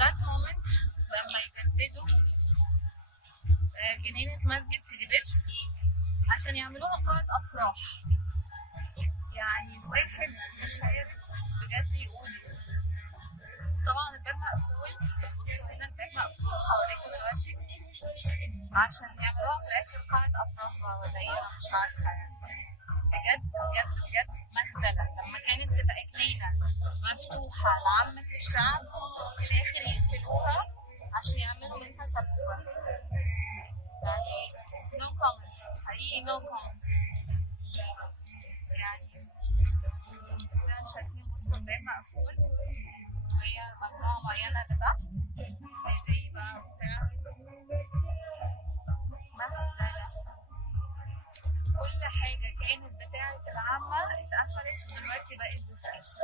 that moment لما يجددوا جنينة مسجد سيدي بشر عشان يعملوها قاعة أفراح. يعني الواحد مش عارف بجد يقول. وطبعا الباب مقفول، بصوا هنا الباب مقفول، هوريكم دلوقتي عشان يعملوها في الآخر قاعة أفراح بقى ولا إيه، أنا مش عارفة يعني. بجد بجد بجد مهزلة. لما كانت تبقى جنينة مفتوحة لعامة الشعب في الآخر يقفلوها عشان يعملوا منها سبوبة. يعني no comment، حقيقي no comment. يعني زي ما انتم شايفين بصوا الباب مقفول وهي مجموعة معينة اللي تحت دي جي بقى وبتاع. مهزلة. كل حاجة كانت بتاعة العامة اتقفلت ودلوقتي بقت بفلوس.